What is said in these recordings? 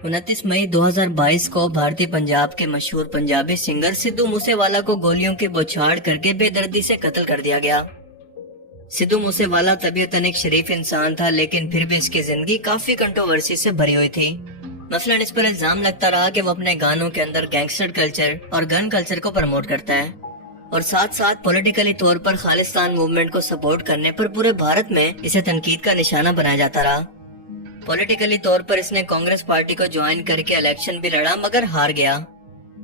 29 मई 2022 को भारतीय पंजाब के मशहूर पंजाबी सिंगर सिद्धू मूसेवाला को गोलियों की बौछार करके बेदर्दी से कत्ल कर दिया गया। सिद्धू मूसेवाला तबीयतन एक शरीफ इंसान था, लेकिन फिर भी इसकी जिंदगी काफी कंट्रोवर्सी से भरी हुई थी। मसलन इस पर इल्जाम लगता रहा कि वो अपने गानों के अंदर गैंगस्टर कल्चर और गन कल्चर को प्रमोट करता है और साथ साथ पॉलिटिकली तौर पर खालिस्तान मूवमेंट को सपोर्ट करने पर पूरे भारत में इसे तनकीद का निशाना बनाया जाता रहा। पॉलिटिकली तौर पर इसने कांग्रेस पार्टी को ज्वाइन करके इलेक्शन भी लड़ा, मगर हार गया।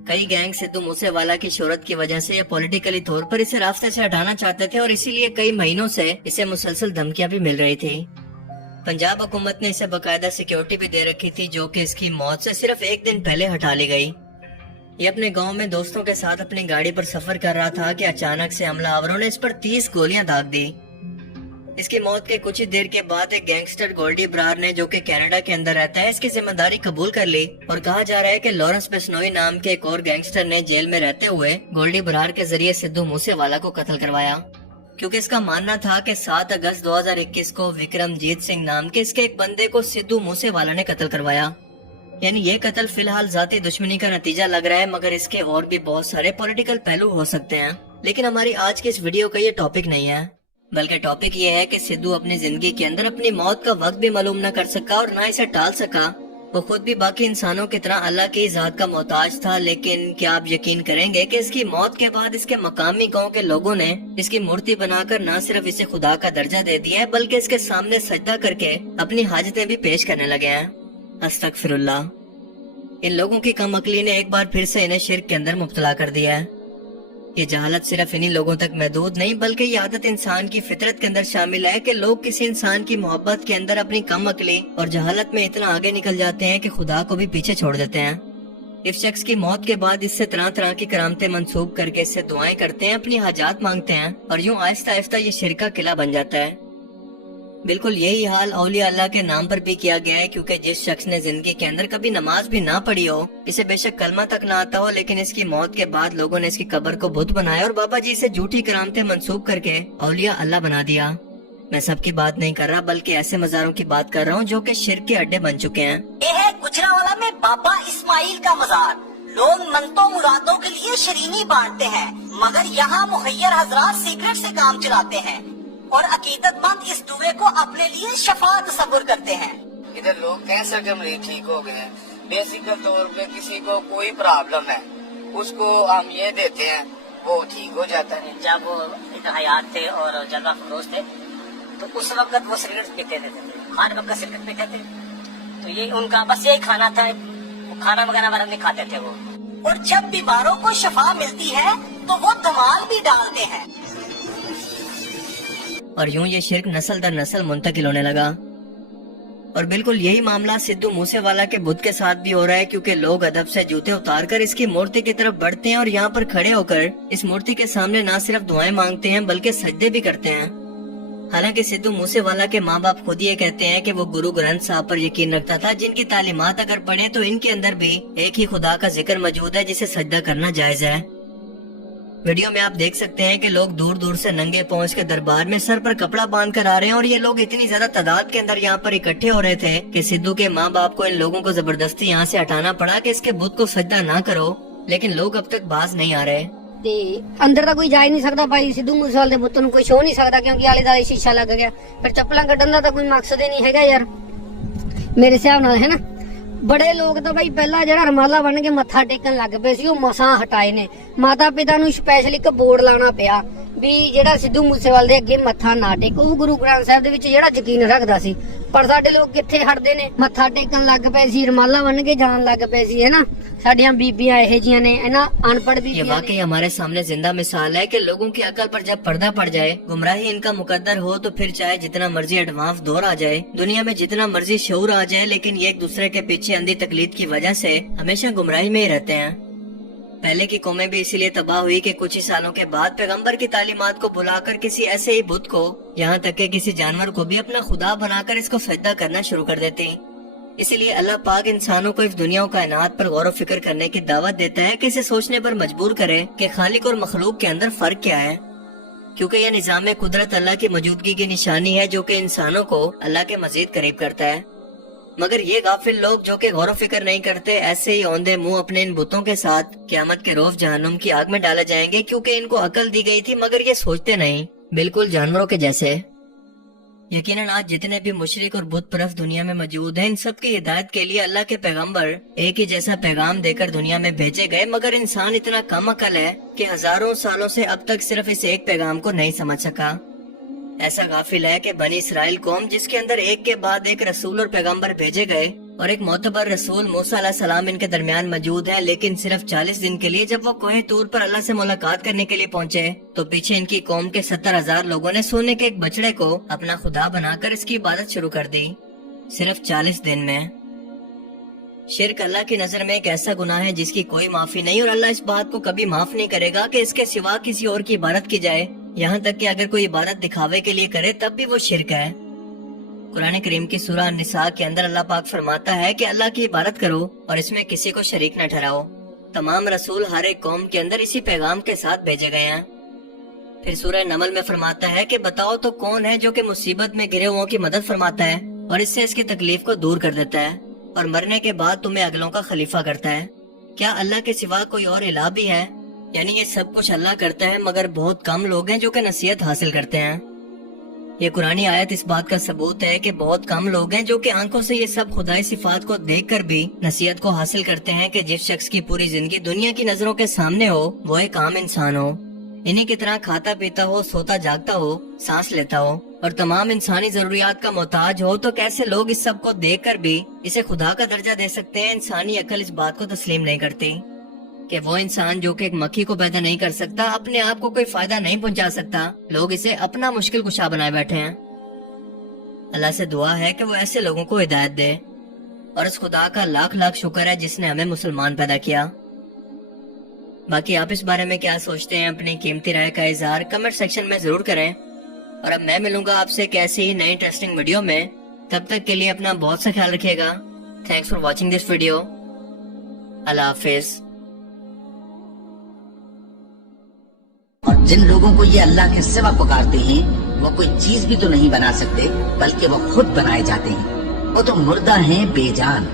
कई गैंग सिद्धू मूसेवाला की शोहरत की वजह से या पॉलिटिकली तौर पर इसे रास्ते से हटाना चाहते थे और इसीलिए कई महीनों से इसे मुसलसल धमकियां भी मिल रही थी। पंजाब हुकूमत ने इसे बकायदा सिक्योरिटी भी दे रखी थी, जो कि इसकी मौत से सिर्फ एक दिन पहले हटा ली गई। ये अपने गांव में दोस्तों के साथ अपनी गाड़ी पर सफर कर रहा था कि अचानक से हमलावरों ने इस पर 30 गोलियां दाग दी। इसकी मौत के कुछ ही देर के बाद एक गैंगस्टर गोल्डी बरार ने, जो कि कनाडा के अंदर रहता है, इसकी जिम्मेदारी कबूल कर ली और कहा जा रहा है कि लॉरेंस बिश्नोई नाम के एक और गैंगस्टर ने जेल में रहते हुए गोल्डी बरार के जरिए सिद्धू मूसेवाला को कत्ल करवाया, क्योंकि इसका मानना था कि 7 अगस्त 2021 को विक्रमजीत सिंह नाम के इसके एक बंदे को सिद्धू मूसेवाला ने कत्ल करवाया। यानी ये कत्ल फिलहाल जाती दुश्मनी का नतीजा लग रहा है, मगर इसके और भी बहुत सारे पॉलिटिकल पहलू हो सकते हैं। लेकिन हमारी आज की इस वीडियो का ये टॉपिक नहीं है, बल्कि टॉपिक ये है कि सिद्धू अपनी जिंदगी के अंदर अपनी मौत का वक्त भी मालूम न कर सका और न इसे टाल सका। वो खुद भी बाकी इंसानों की तरह अल्लाह की ज़ात का मोहताज था। लेकिन क्या आप यकीन करेंगे कि इसकी मौत के बाद इसके मकामी गांव के लोगों ने इसकी मूर्ति बनाकर न सिर्फ इसे खुदा का दर्जा दे दिया है, बल्कि इसके सामने सजदा करके अपनी हाजतें भी पेश करने लगे हैं। अस्तगफिरुल्लाह। इन लोगों की कम अकली ने एक बार फिर से इन्हें शिर्क के अंदर मुब्तला कर दिया है। ये जहालत सिर्फ इन्हीं लोगों तक महदूद नहीं, बल्कि ये आदत इंसान की फितरत के अंदर शामिल है कि लोग किसी इंसान की मोहब्बत के अंदर अपनी कम अकली और जहालत में इतना आगे निकल जाते हैं कि खुदा को भी पीछे छोड़ देते हैं। इस शख्स की मौत के बाद इससे तरह तरह की करामतें मंसूब करके इससे दुआएं करते हैं, अपनी हाजात मांगते हैं और यूं आहिस्ता आहिस्ता ये शिर्क का किला बन जाता है। बिल्कुल यही हाल औलिया अल्लाह के नाम पर भी किया गया है, क्योंकि जिस शख्स ने जिंदगी के अंदर कभी नमाज भी ना पढ़ी हो, इसे बेशक कलमा तक ना आता हो, लेकिन इसकी मौत के बाद लोगों ने इसकी कब्र को बुत बनाया और बाबा जी से झूठी करामतें मंसूब करके औलिया अल्लाह बना दिया। मैं सबकी बात नहीं कर रहा, बल्कि ऐसे मज़ारों की बात कर रहा हूँ जो कि शिर्क के अड्डे बन चुके हैं। ये है गुजरावाला में बाबा इस्माइल का मज़ार। लोग मनतों मुरादों के लिए शरीनी बांटते हैं, मगर यहाँ मुखय्यर हजरात सीक्रेट से काम चलाते हैं और अकीदतमंद इस दुए को अपने लिए शफा तसव्वुर करते हैं। इधर लोग कैंसर के मरीज ठीक हो गए हैं। बेसिक तौर पे किसी को कोई प्रॉब्लम है, उसको हम ये देते हैं, वो ठीक हो जाता है। जब वो इधर हयात थे और जलवा फरोज थे, तो उस वक्त वो सिगरेट पीते थे, हर वक्त सिगरेट पीते थे। तो ये उनका बस यही खाना था, वो खाना वगैरह वगैरह नहीं खाते थे वो। और जब बीमारों को शफा मिलती है तो वो धमाल भी डालते हैं और यूं ये शिर्क नस्ल दर नस्ल मुंतकिल होने लगा। और बिल्कुल यही मामला सिद्धू मूसेवाला के बुत के साथ भी हो रहा है, क्योंकि लोग अदब से जूते उतारकर इसकी मूर्ति की तरफ बढ़ते हैं और यहाँ पर खड़े होकर इस मूर्ति के सामने न सिर्फ दुआएं मांगते हैं, बल्कि सजदे भी करते हैं। हालांकि सिद्धू मूसेवाला के माँ बाप खुद ये कहते हैं कि वो गुरु ग्रंथ साहब पर यकीन रखता था, जिनकी तालीमात अगर पढ़े तो इनके अंदर भी एक ही खुदा का जिक्र मौजूद है, जिसे सजदा करना जायज है। वीडियो में आप देख सकते हैं कि लोग दूर दूर से नंगे पहुंच के दरबार में सर पर कपड़ा बांध कर आ रहे हैं और ये लोग इतनी ज्यादा तादाद के अंदर यहाँ पर इकट्ठे हो रहे थे कि सिद्धू के माँ बाप को इन लोगों को जबरदस्ती यहाँ से हटाना पड़ा कि इसके बुत को सजदा ना करो, लेकिन लोग अब तक बाज नहीं आ रहे। ਤੇ ਅੰਦਰ ਤਾਂ ਕੋਈ ਜਾ ਹੀ ਨਹੀਂ ਸਕਦਾ ਭਾਈ ਸਿੱਧੂ ਮੂਸੇਵਾਲੇ ਦੇ ਬੁੱਤ ਨੂੰ ਕੋਈ ਛੋ ਨਹੀਂ ਸਕਦਾ, ਕਿਉਂਕਿ ਆਲੇ ਦੁਆਲੇ ਸ਼ੀਸ਼ਾ ਲੱਗ ਗਿਆ। ਫਿਰ ਚੱਪਲਾਂ ਕੱਢਣ ਦਾ ਤਾਂ ਕੋਈ ਮਕਸਦ ਹੀ ਨਹੀਂ ਹੈਗਾ ਯਾਰ ਮੇਰੇ ਹਿਸਾਬ ਨਾਲ, ਹੈ ਨਾ। ਬੜੇ ਲੋਕ ਤਾਂ ਭਾਈ ਪਹਿਲਾਂ ਜਿਹੜਾ ਰਮਾਲਾ ਬਣ ਕੇ ਮੱਥਾ ਟੇਕਣ ਲੱਗ ਪਏ ਸੀ, ਉਹ ਮਸਾਂ ਹਟਾਏ ਨੇ। ਮਾਤਾ ਪਿਤਾ ਨੂੰ ਸਪੈਸ਼ਲ ਇੱਕ ਬੋਰਡ ਲਾਣਾ ਪਿਆ ਵੀ ਜਿਹੜਾ ਸਿੱਧੂ ਮੂਸੇਵਾਲੇ ਦੇ ਅੱਗੇ ਮੱਥਾ ਨਾ ਟੇਕੋ। ਉਹ ਗੁਰੂ ਗ੍ਰੰਥ ਸਾਹਿਬ ਦੇ ਵਿੱਚ ਜਿਹੜਾ ਯਕੀਨ ਰੱਖਦਾ ਸੀ, ਪਰ ਸਾਡੇ ਲੋਕ ਕਿੱਥੇ ਹਟਦੇ ਨੇ, ਮੱਥਾ ਟੇਕਣ ਲੱਗ ਪਏ ਸੀ, ਰਮਾਲਾ ਬਣ ਕੇ ਜਾਣ ਲੱਗ ਪਏ ਸੀ, ਹੈ ਨਾ। ਸਾਡੀਆਂ ਬੀਬੀਆਂ ਇਹੋ ਜਿਹੀਆਂ ਨੇ, ਹੈ ਨਾ, अनपढ़ ये वाकई हमारे सामने जिंदा मिसाल है कि लोगों की अकल पर जब पर्दा पड़ जाए, गुमराही इनका मुकद्दर हो, तो फिर चाहे जितना मर्जी एडवांस दौर आ जाए, दुनिया में जितना मर्जी शऊर आ जाए, लेकिन ये एक दूसरे के पीछे अंधी तकलीद की वजह से हमेशा गुमराही में ही रहते हैं। पहले की कौमें भी इसीलिए तबाह हुई कि कुछ ही सालों के बाद पैगंबर की तालीमात को बुलाकर किसी ऐसे ही बुत को, यहाँ तक कि किसी जानवर को भी अपना खुदा बनाकर इसको सजदा करना शुरू कर देते। इसीलिए अल्लाह पाक इंसानों को इस दुनिया और कायनात पर गौर व फिक्र करने की दावत देता है कि इसे सोचने पर मजबूर करे कि खालिक और मखलूक के अंदर फर्क क्या है, क्योंकि यह निजाम कुदरत अल्लाह की मौजूदगी की निशानी है, जो कि इंसानों को अल्लाह के मजीद करीब करता है। मगर ये गाफिल लोग जो कि गौर फिक्र नहीं करते, ऐसे ही औंधे मुंह अपने इन बुतों के साथ क़यामत के रोज जहन्नुम की आग में डाले जाएंगे, क्योंकि इनको अकल दी गई थी मगर ये सोचते नहीं, बिल्कुल जानवरों के जैसे। यकीनन आज जितने भी मुशरिक और बुत परस्त दुनिया में मौजूद हैं, इन सब की हिदायत के लिए अल्लाह के पैगंबर एक ही जैसा पैगाम देकर दुनिया में भेजे गए, मगर इंसान इतना कम अकल है कि हजारों सालों से अब तक सिर्फ इस एक पैगाम को नहीं समझ सका। ऐसा गाफिल है कि बनी इसराइल कौम, जिसके अंदर एक के बाद एक रसूल और पैगंबर भेजे गए और एक मोतबर रसूल मूसा अलैहिस्सलाम इनके दरमियान मौजूद है, लेकिन सिर्फ 40 दिन के लिए जब वो कोहे तूर पर अल्लाह से मुलाकात करने के लिए पहुँचे तो पीछे इनकी कौम के 70,000 लोगों ने सोने के एक बछड़े को अपना खुदा बनाकर इसकी इबादत शुरू कर दी, सिर्फ 40 दिन में। शिर्क अल्लाह की नजर में एक ऐसा गुनाह है जिसकी कोई माफी नहीं, और अल्लाह इस बात को कभी माफ नहीं करेगा कि इसके सिवा किसी और की इबादत की जाए, यहाँ तक कि अगर कोई इबादत दिखावे के लिए करे तब भी वो शिर्क है। कुरान करीम की सूरह निसा के अंदर अल्लाह पाक फरमाता है कि अल्लाह की इबादत करो और इसमें किसी को शरीक न ठहराओ। तमाम रसूल हर एक कौम के अंदर इसी पैगाम के साथ भेजे गए हैं। फिर सूरह नमल में फरमाता है कि बताओ तो कौन है जो कि मुसीबत में घिरे हुओं की मदद फरमाता है और इससे इसकी तकलीफ को दूर कर देता है और मरने के बाद तुम्हें अगलों का खलीफा करता है। क्या अल्लाह के सिवा कोई और इलाह भी है? यानी ये सब कुछ अल्लाह करता है, मगर बहुत कम लोग हैं जो कि नसीहत हासिल करते हैं। ये कुरानी आयत इस बात का सबूत है कि बहुत कम लोग हैं जो कि आंखों से ये सब खुदाई सिफात को देखकर भी नसीहत को हासिल करते हैं कि जिस शख्स की पूरी जिंदगी दुनिया की नजरों के सामने हो वो एक आम इंसान हो, इन्हीं की तरह खाता पीता हो, सोता जागता हो, सांस लेता हो और तमाम इंसानी जरूरियात का मोहताज हो, तो कैसे लोग इस सब को देखकर भी इसे खुदा का दर्जा दे सकते हैं? इंसानी अकल इस बात को तस्लीम नहीं करती कि वो इंसान जो कि एक मक्खी को पैदा नहीं कर सकता, अपने आप को कोई फायदा नहीं पहुंचा सकता, लोग इसे अपना मुश्किल कुशा बनाए बैठे हैं। अल्लाह से दुआ है कि वो ऐसे लोगों को हिदायत दे और इस खुदा का लाख लाख शुक्र है जिसने हमें मुसलमान पैदा किया। बाकी आप इस बारे में क्या सोचते हैं? अपनी कीमती राय का इजहार कमेंट सेक्शन में जरूर करें। और अब मैं मिलूंगा आपसे एक ऐसे ही नई इंटरेस्टिंग वीडियो में। तब तक के लिए अपना बहुत सा ख्याल रखिएगा। Thanks for watching this video. अल्लाह हाफिज। और जिन लोगों को ये अल्लाह के सिवा पुकारते हैं वो कोई चीज भी तो नहीं बना सकते, बल्कि वो खुद बनाए जाते हैं। वो तो मुर्दा हैं, बेजान।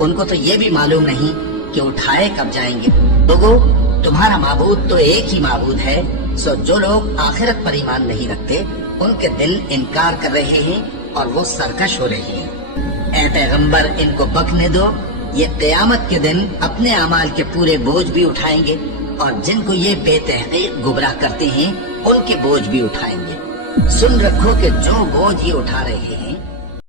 उनको तो ये भी मालूम नहीं कि उठाए कब जाएंगे। लोगों, तुम्हारा माबूद तो एक ही माबूद है। सो जो लोग आखिरत पर ईमान नहीं रखते उनके दिल इनकार कर रहे हैं और वो सरकश हो रहे हैं। ऐ पैगंबर, इनको बकने दो। ये क़यामत के दिन अपने अमाल के पूरे बोझ भी उठाएंगे और जिनको ये बेतहकीक गुमराह करते हैं उनके बोझ भी उठाएंगे। सुन रखो कि जो बोझ ये उठा रहे हैं